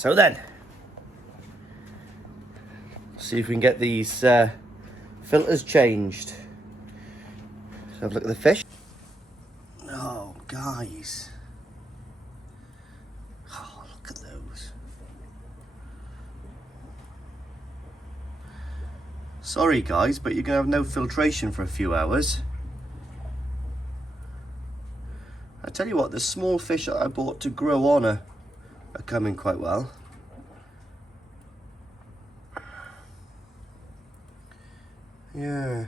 So then, see if we can get these filters changed. So have a look at the fish. Oh, guys. Oh, look at those. Sorry, guys, but you're going to have no filtration for a few hours. I tell you what, the small fish that I bought to grow on are coming quite well. Yeah.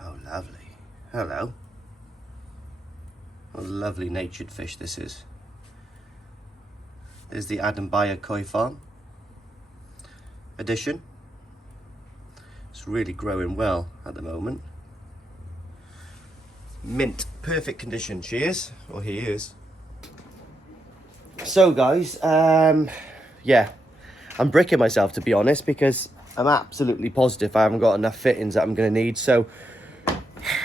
Oh, lovely. Hello. What a lovely natured fish this is. There's the Adambaya Koi Farm edition. It's really growing well at the moment. Mint, perfect condition she is, or he is. So guys, yeah, I'm bricking myself to be honest, because I'm absolutely positive I haven't got enough fittings that I'm going to need. So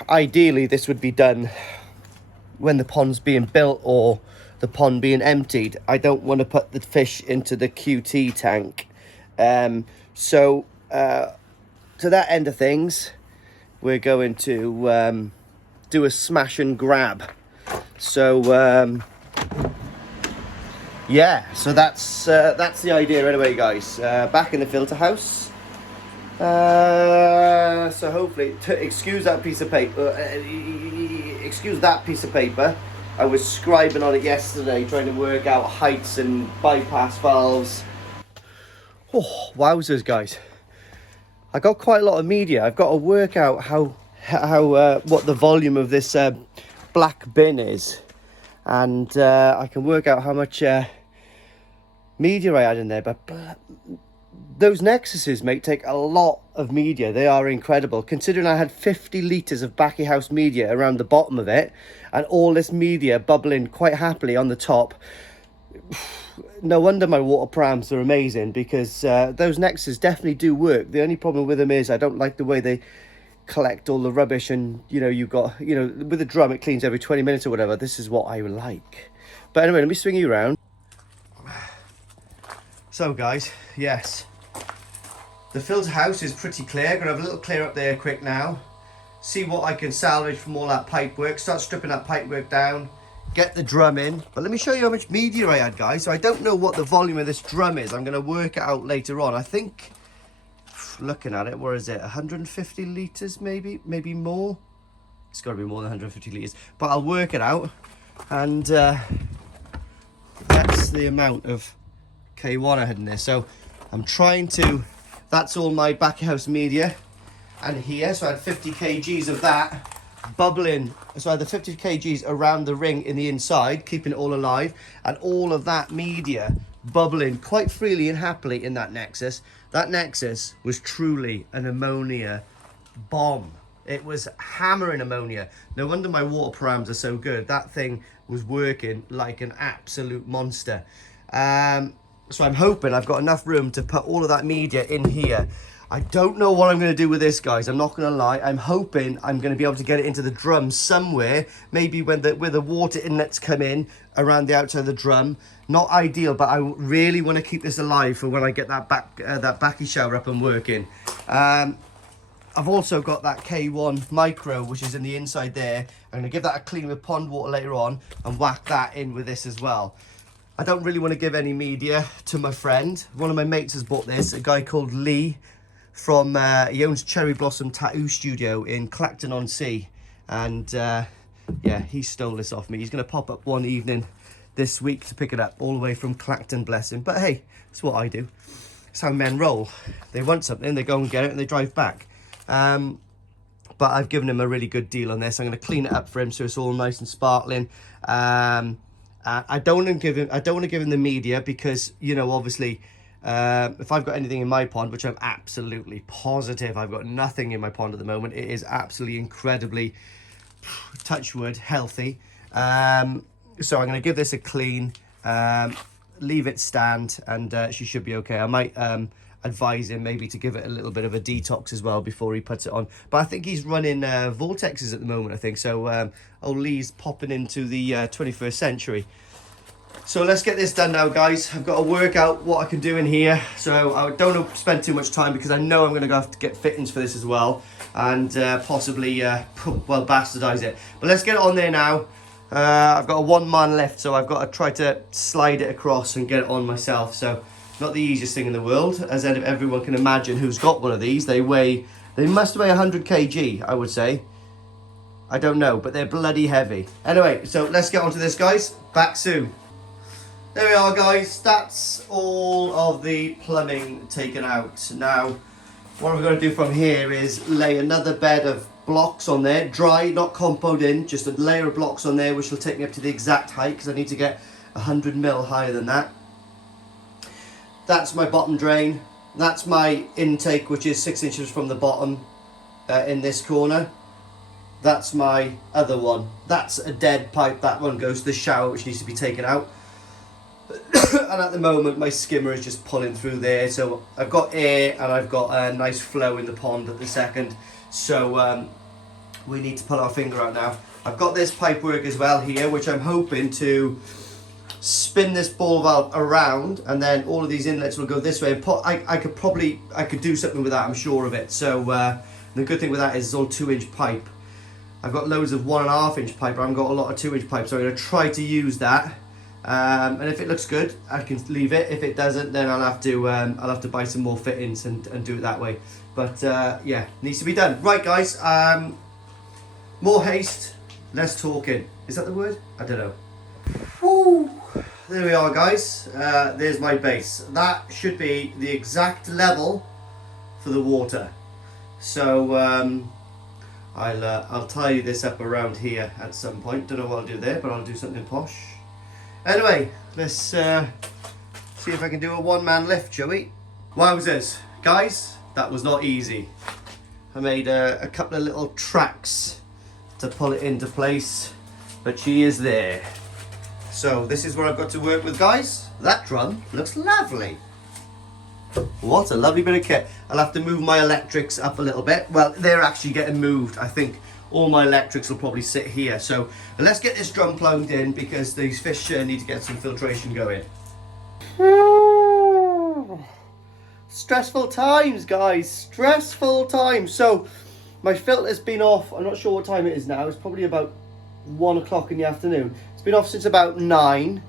ideally this would be done when the pond's being built or the pond being emptied. I don't want to put the fish into the QT tank. To that end of things, we're going to do a smash and grab. So yeah, so that's the idea anyway, guys. Back in the filter house. So hopefully, excuse that piece of paper. Excuse that piece of paper. I was scribing on it yesterday, trying to work out heights and bypass valves. Oh, wowzers, guys! I got quite a lot of media. I've got to work out what the volume of this black bin is, and I can work out how much media I had in there. But those Nexuses, mate, take a lot of media. They are incredible, considering I had 50 litres of backy house media around the bottom of it, and all this media bubbling quite happily on the top. No wonder my water prams are amazing, because those Nexuses definitely do work. The only problem with them is I don't like the way they collect all the rubbish, and you've got, with a drum it cleans every 20 minutes or whatever. This is what I like. But anyway, let me swing you around. So guys, yes, the filter house is pretty clear. Gonna have a little clear up there quick now, see what I can salvage from all that pipe work, start stripping that pipe work down, get the drum in. But let me show you how much media I had, guys. So I don't know what the volume of this drum is. I'm going to work it out later on. I think, looking at it, where is it? 150 litres, maybe more. It's got to be more than 150 litres. But I'll work it out. And that's the amount of K1 I had in there. So I'm trying to, that's all my back house media. And here, so I had 50 kgs of that bubbling. So I had the 50 kgs around the ring in the inside, keeping it all alive, and all of that media bubbling quite freely and happily in that Nexus. That Nexus was truly an ammonia bomb. It was hammering ammonia. No wonder my water params are so good. That thing was working like an absolute monster. So I'm hoping I've got enough room to put all of that media in here. I don't know what I'm going to do with this, guys. I'm not going to lie. I'm hoping I'm going to be able to get it into the drum somewhere. Maybe where the water inlets come in around the outside of the drum. Not ideal, but I really want to keep this alive for when I get that backy shower up and working. I've also got that K1 micro, which is in the inside there. I'm going to give that a clean with pond water later on and whack that in with this as well. I don't really want to give any media to my friend. One of my mates has bought this, a guy called Lee from, he owns Cherry Blossom Tattoo Studio in Clacton-on-Sea. And yeah, he stole this off me. He's going to pop up one evening this week to pick it up all the way from Clacton, bless him. But hey, that's what I do. It's how men roll. They want something, they go and get it, and they drive back. But I've given him a really good deal on this. I'm going to clean it up for him so it's all nice and sparkling. I don't want to give him the media because, you know, obviously, if I've got anything in my pond, which I'm absolutely positive I've got nothing in my pond at the moment, it is absolutely incredibly, touch wood, healthy. So I'm going to give this a clean, leave it stand, and she should be okay. I advise him maybe to give it a little bit of a detox as well before he puts it on. But I think he's running vortexes at the moment, I think. So old Lee's popping into the 21st century. So let's get this done now, guys. I've got to work out what I can do in here. So I don't want to spend too much time because I know I'm going to have to get fittings for this as well. And possibly, well, bastardize it. But let's get it on there now. I've got a one-man lift, so I've got to try to slide it across and get it on myself. So not the easiest thing in the world, as everyone can imagine who's got one of these. They must weigh 100 kg, I would say. I don't know, but they're bloody heavy. Anyway, so let's get onto this, guys. Back soon. There we are, guys. That's all of the plumbing taken out. Now, what I'm going to do from here is lay another bed of blocks on there, dry, not compoed in, just a layer of blocks on there, which will take me up to the exact height because I need to get 100 mil higher than that. That's my bottom drain. That's my intake, which is 6 inches from the bottom in this corner. That's my other one. That's a dead pipe. That one goes to the shower, which needs to be taken out. And at the moment my skimmer is just pulling through there, so I've got air and I've got a nice flow in the pond at the second. So we need to pull our finger out now. I've got this pipe work as well here, which I'm hoping to spin this ball valve around, and then all of these inlets will go this way. And I could do something with that, I'm sure of it. So the good thing with that is it's all 2-inch pipe. I've got loads of 1.5-inch pipe, but I've got a lot of 2-inch pipe, so I'm going to try to use that. And if it looks good, I can leave it. If it doesn't, then I'll have to buy some more fittings and do it that way. But yeah, needs to be done. Right, guys. More haste, less talking. Is that the word? I don't know. Woo! There we are, guys. There's my base. That should be the exact level for the water. So I'll tidy this up around here at some point. Don't know what I'll do there, but I'll do something posh. Anyway, let's see if I can do a one-man lift, shall we? Wowzers. Guys, that was not easy. I made a couple of little tracks to pull it into place, but she is there. So this is what I've got to work with, guys. That drum looks lovely. What a lovely bit of kit. I'll have to move my electrics up a little bit. Well, they're actually getting moved, I think. All my electrics will probably sit here. So let's get this drum plugged in because these fish need to get some filtration going. Stressful times, guys. Stressful times. So my filter's been off. I'm not sure what time it is now. It's probably about 1 o'clock in the afternoon. It's been off since about 9.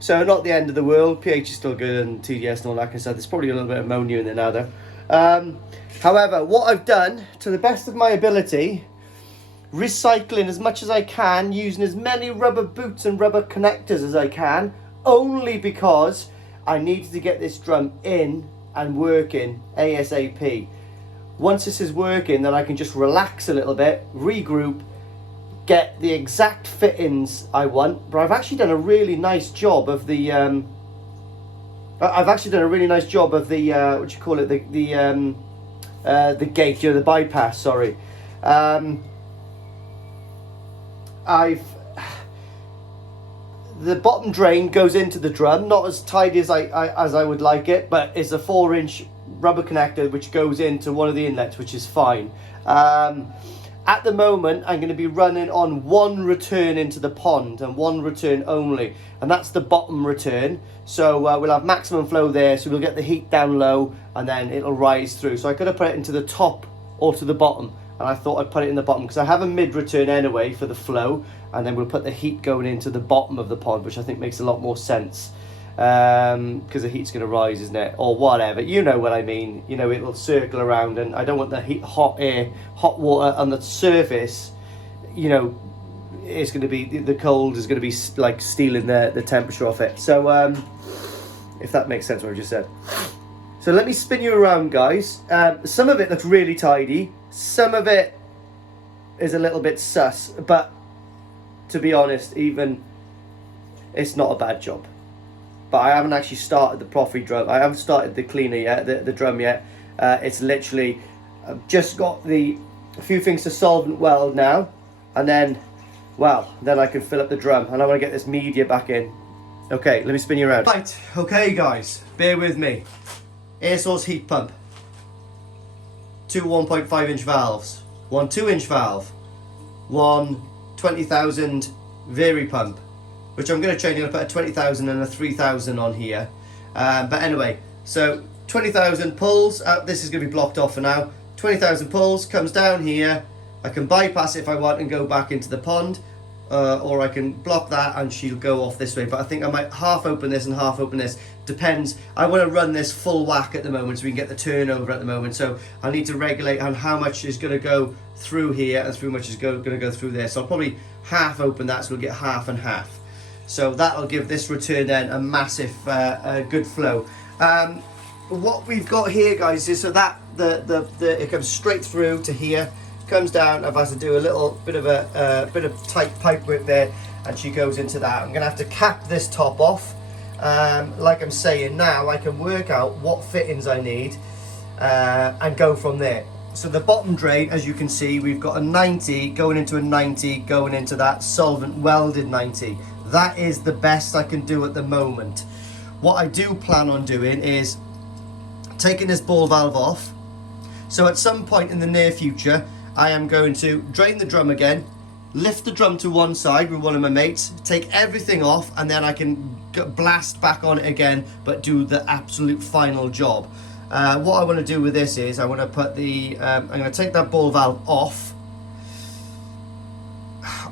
So not the end of the world. pH is still good and TDS and all that kind of stuff. There's probably a little bit of ammonia in there now though. However, what I've done, to the best of my ability, recycling as much as I can, using as many rubber boots and rubber connectors as I can, only because I needed to get this drum in and working ASAP. Once this is working, then I can just relax a little bit, regroup, get the exact fittings I want. But I've actually done a really nice job of the what do you call it, the gate, the bypass, sorry. The bottom drain goes into the drum, not as tidy as I would like it, but it's a 4-inch rubber connector which goes into one of the inlets, which is fine. At the moment, I'm going to be running on one return into the pond and one return only, and that's the bottom return. So we'll have maximum flow there, so we'll get the heat down low and then it'll rise through. So I could have put it into the top or to the bottom, and I thought I'd put it in the bottom because I have a mid-return anyway for the flow, and then we'll put the heat going into the bottom of the pond, which I think makes a lot more sense, because the heat's going to rise, isn't it, or whatever, you know what I mean. You know, it'll circle around, and I don't want the hot water on the surface. You know, it's going to be, the cold is going to be like stealing the temperature off it. So if that makes sense what I just said. So let me spin you around, guys. Some of it looks really tidy, some of it is a little bit sus, but to be honest, even it's not a bad job. But I haven't actually started the Profi drum. I haven't started the cleaner yet, the drum yet. It's literally, I've just got a few things to solvent weld now, and then, well, then I can fill up the drum, and I want to get this media back in. Okay, let me spin you around. Right, okay guys, bear with me. air source heat pump, 2 1.5 inch valves, 1 2 inch valve, 1 20,000 vari pump, which I'm going to change. I'm going to put a 20,000 and a 3,000 on here. But anyway, so 20,000 pulls out. This is going to be blocked off for now. 20,000 pulls, comes down here. I can bypass it if I want and go back into the pond, or I can block that and she'll go off this way. But I think I might half open this and half open this. Depends. I want to run this full whack at the moment so we can get the turnover at the moment. So I need to regulate on how much is going to go through here and how much is going to go through there. So I'll probably half open that, so we'll get half and half. So that'll give this return then a massive good flow. What we've got here, guys, is so that it comes straight through to here, comes down. I've had to do a little bit of a bit of tight pipe work there, and she goes into that. I'm gonna have to cap this top off. Like I'm saying now, I can work out what fittings I need and go from there. So the bottom drain, as you can see, we've got a 90 going into a 90 going into that solvent welded 90. That is the best I can do at the moment. What I do plan on doing is taking this ball valve off. So at some point in the near future, I am going to drain the drum again, lift the drum to one side with one of my mates, take everything off, and then I can blast back on it again, but do the absolute final job. What I want to do with this is I want to put the, I'm going to take that ball valve off.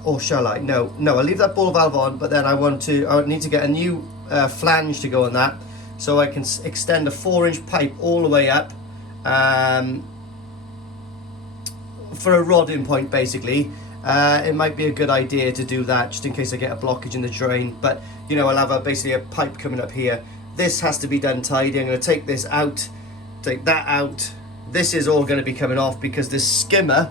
Or shall I? No, I'll leave that ball valve on, but then I need to get a new flange to go on that, so I can extend a 4-inch pipe all the way up for a rodding point, basically. It might be a good idea to do that just in case I get a blockage in the drain, but you know, I'll have basically a pipe coming up here. This has to be done tidy. I'm going to take this out, take that out. This is all going to be coming off because the skimmer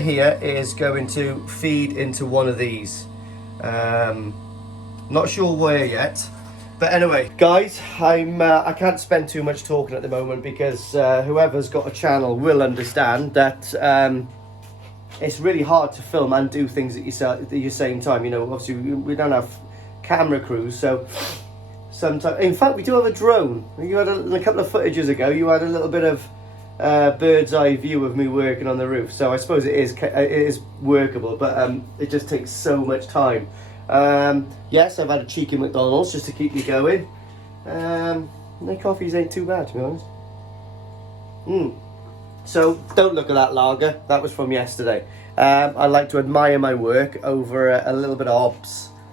here is going to feed into one of these. Not sure where yet, but anyway, guys, I can't spend too much talking at the moment because whoever's got a channel will understand that it's really hard to film and do things at your same time. You know, obviously we don't have camera crews, so sometimes, in fact, we do have a drone. You had a couple of footages ago, you had a little bit of bird's eye view of me working on the roof, so I suppose it is workable, but it just takes so much time. Yes, I've had a cheeky McDonald's just to keep me going. The coffees ain't too bad, to be honest. So don't look at that lager, that was from yesterday. I like to admire my work over a little bit of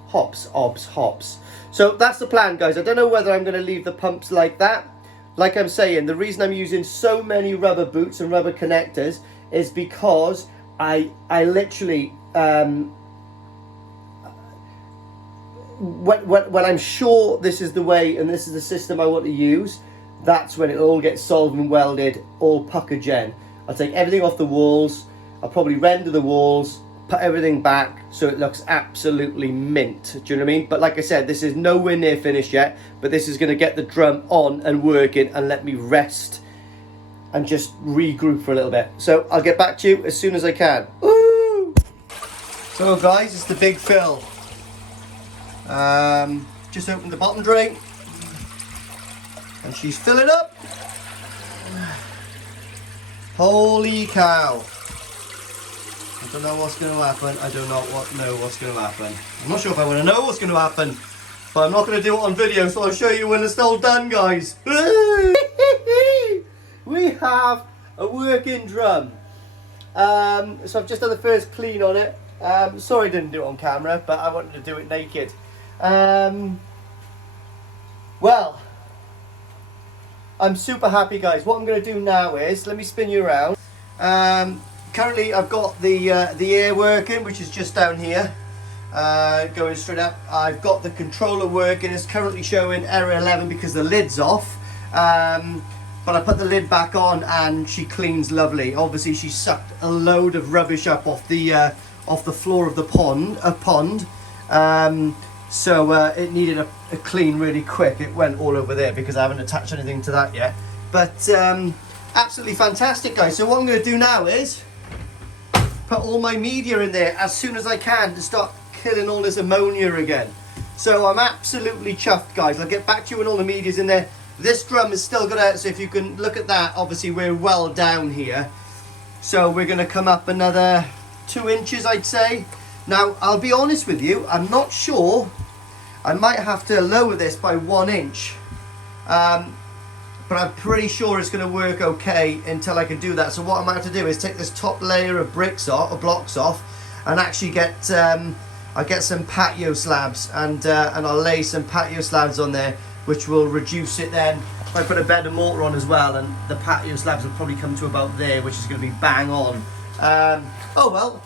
hops. So that's the plan, guys. I don't know whether I'm going to leave the pumps like that. Like I'm saying, the reason I'm using so many rubber boots and rubber connectors is because I literally, when I'm sure this is the way and this is the system I want to use, that's when it all gets solvent welded, all pucker gen. I'll take everything off the walls, I'll probably render the walls, put everything back so it looks absolutely mint. Do you know what I mean? But like I said, this is nowhere near finished yet, but this is going to get the drum on and working and let me rest and just regroup for a little bit. So I'll get back to you as soon as I can. Woo! So guys, it's the big fill. Just opened the bottom drain and she's filling up. Holy cow. I don't know what's going to happen. I do not know what's going to happen. I'm not sure if I want to know what's going to happen, but I'm not going to do it on video, so I'll show you when it's all done, guys. We have a working drum. So I've just done the first clean on it. Sorry I didn't do it on camera, but I wanted to do it naked. Well, I'm super happy, guys. What I'm going to do now is, let me spin you around. Currently I've got the air working, which is just down here, going straight up. I've got the controller working. It's currently showing error 11 because the lid's off, but I put the lid back on and she cleans lovely. Obviously she sucked a load of rubbish up off the floor of the pond, so it needed a clean really quick. It went all over there because I haven't attached anything to that yet, but absolutely fantastic, guys. So what I'm going to do now is put all my media in there as soon as I can to start killing all this ammonia again. So I'm absolutely chuffed, guys. I'll get back to you when all the media's in there. This drum is still gonna, so if you can look at that, obviously we're well down here. So we're gonna come up another 2 inches, I'd say. Now, I'll be honest with you, I'm not sure. I might have to lower this by 1 inch. But I'm pretty sure it's going to work okay until I can do that. So what I might have to do is take this top layer of bricks off, or blocks off, and actually get I'll get some patio slabs, and I'll lay some patio slabs on there, which will reduce it then. If I put a bed of mortar on as well, and the patio slabs will probably come to about there, which is going to be bang on. Oh well,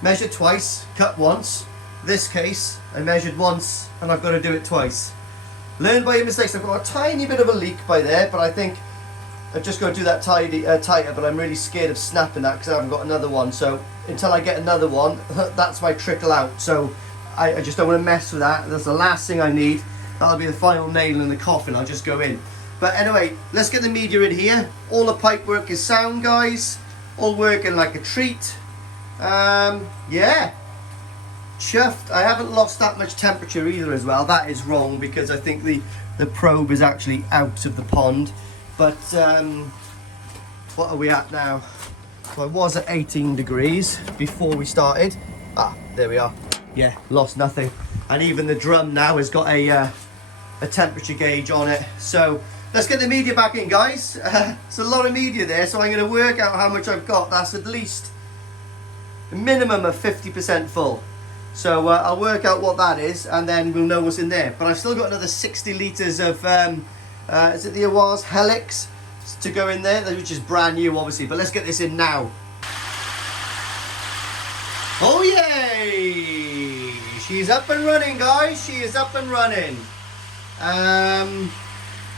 measured twice, cut once. This case, I measured once, and I've got to do it twice. Learn by your mistakes. I've got a tiny bit of a leak by there, but I think I've just got to do that tighter, but I'm really scared of snapping that because I haven't got another one. So until I get another one, that's my trickle out. So I just don't want to mess with that. That's the last thing I need. That'll be the final nail in the coffin. I'll just go in. But anyway, let's get the media in here. All the pipe work is sound, guys. All working like a treat. Yeah. Chuffed. I haven't lost that much temperature either as well. That is wrong because I think the probe is actually out of the pond. But what are we at now? So I was at 18 degrees before we started. Ah, there we are. Yeah, lost nothing. And even the drum now has got a temperature gauge on it. So let's get the media back in, guys. It's a lot of media there, so I'm going to work out how much I've got. That's at least a minimum of 50% full. So I'll work out what that is, and then we'll know what's in there. But I've still got another 60 litres of, is it the Oase Helix to go in there, which is brand new, obviously. But let's get this in now. Oh, yay! She's up and running, guys. She is up and running.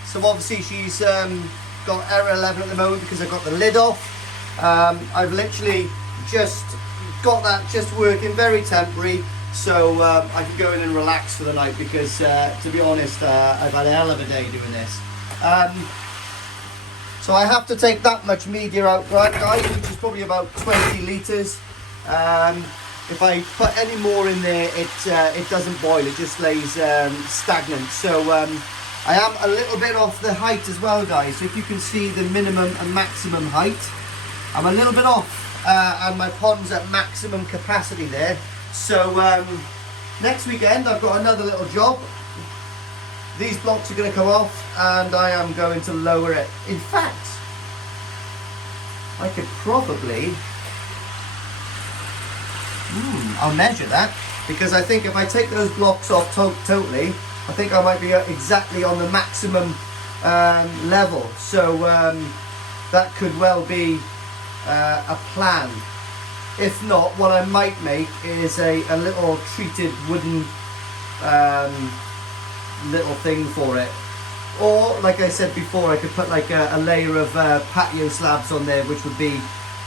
So obviously she's got error 11 at the moment because I've got the lid off. I've literally just got that just working, very temporary, so I can go in and relax for the night because to be honest, I've had a hell of a day doing this. So I have to take that much media out, right, guys, which is probably about 20 litres. If I put any more in there, it doesn't boil, it just lays stagnant. So I am a little bit off the height as well, guys. So if you can see the minimum and maximum height, I'm a little bit off. And my pond's at maximum capacity there. So next weekend I've got another little job. These blocks are going to come off and I am going to lower it. In fact, I could probably I'll measure that, because I think if I take those blocks off totally, I think I might be exactly on the maximum level. So that could well be a plan. If not, what I might make is a little treated wooden little thing for it, or like I said before, I could put like a layer of patio slabs on there, which would be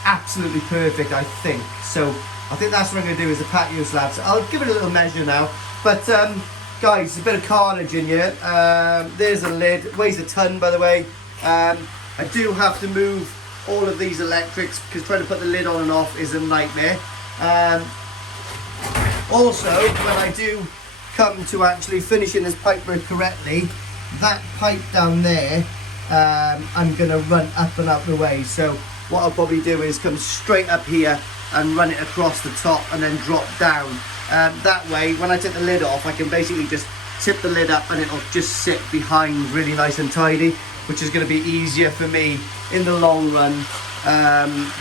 absolutely perfect, I think. So I think that's what I'm going to do, is the patio slabs. I'll give it a little measure now. But guys, a bit of carnage in here. There's a lid, weighs a ton, by the way. I do have to move all of these electrics because trying to put the lid on and off is a nightmare. Also, when I do come to actually finishing this pipe work correctly, that pipe down there, I'm going to run up and out the way. So what I'll probably do is come straight up here and run it across the top and then drop down. That way, when I take the lid off, I can basically just tip the lid up and it'll just sit behind really nice and tidy, which is going to be easier for me in the long run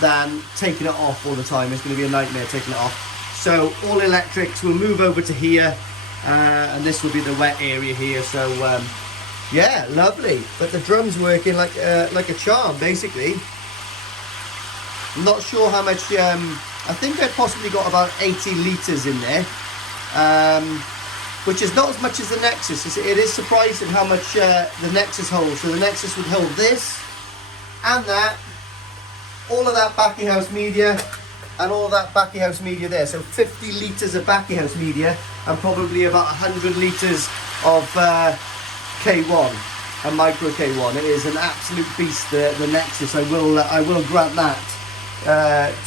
than taking it off all the time. It's going to be a nightmare taking it off. So all electrics will move over to here, and this will be the wet area here. So yeah, lovely. But the drum's working like a charm, basically. I'm not sure how much. I think I possibly got about 80 litres in there, which is not as much as the Nexus. It is surprising how much the Nexus holds. So the Nexus would hold this and that, all of that backy house media, and all of that backy house media there. So 50 litres of backy house media and probably about 100 litres of K1 and micro K1. It is an absolute beast, the Nexus. I will grant that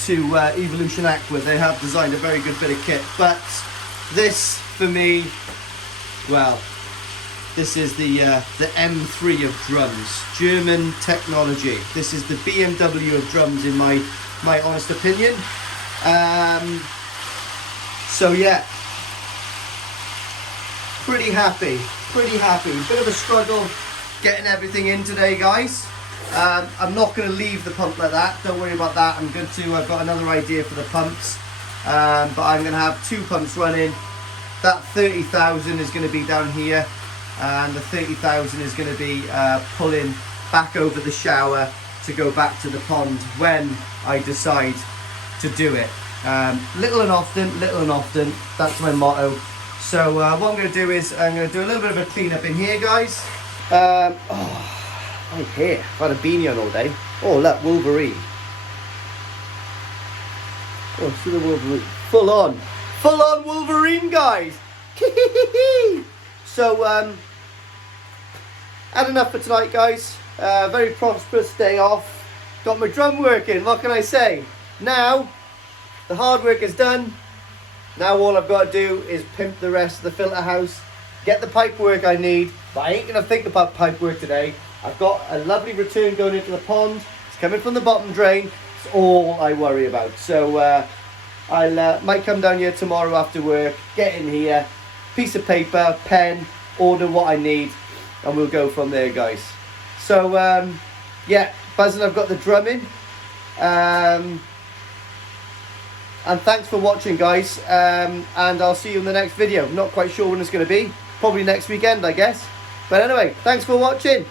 to Evolution Aqua. They have designed a very good bit of kit. But this, for me, well, This is the M3 of drums, German technology. This is the BMW of drums in my honest opinion. So yeah, pretty happy. Bit of a struggle getting everything in today, guys. I'm not going to leave the pump like that, don't worry about that. I've got another idea for the pumps, but I'm going to have 2 pumps running. That 30,000 is going to be down here, and the 30,000 is going to be pulling back over the shower to go back to the pond when I decide to do it. Little and often, that's my motto. So what I'm going to do is I'm going to do a little bit of a clean up in here, guys. My hair, I've had a beanie on all day. Oh look, Wolverine. Oh, see the Wolverine. Full on Wolverine, guys. So had enough for tonight, guys. Very prosperous day off. Got my drum working, what can I say? Now the hard work is done. Now all I've got to do is pimp the rest of the filter house, get the pipe work I need, but I ain't going to think about pipe work today. I've got a lovely return going into the pond. It's coming from the bottom drain. It's all I worry about. So I might come down here tomorrow after work, get in here, piece of paper, pen, order what I need, and we'll go from there, guys. So yeah, buzzing I've got the drum in. And thanks for watching, guys, and I'll see you in the next video. Not quite sure when it's going to be. Probably next weekend, I guess. But anyway, thanks for watching.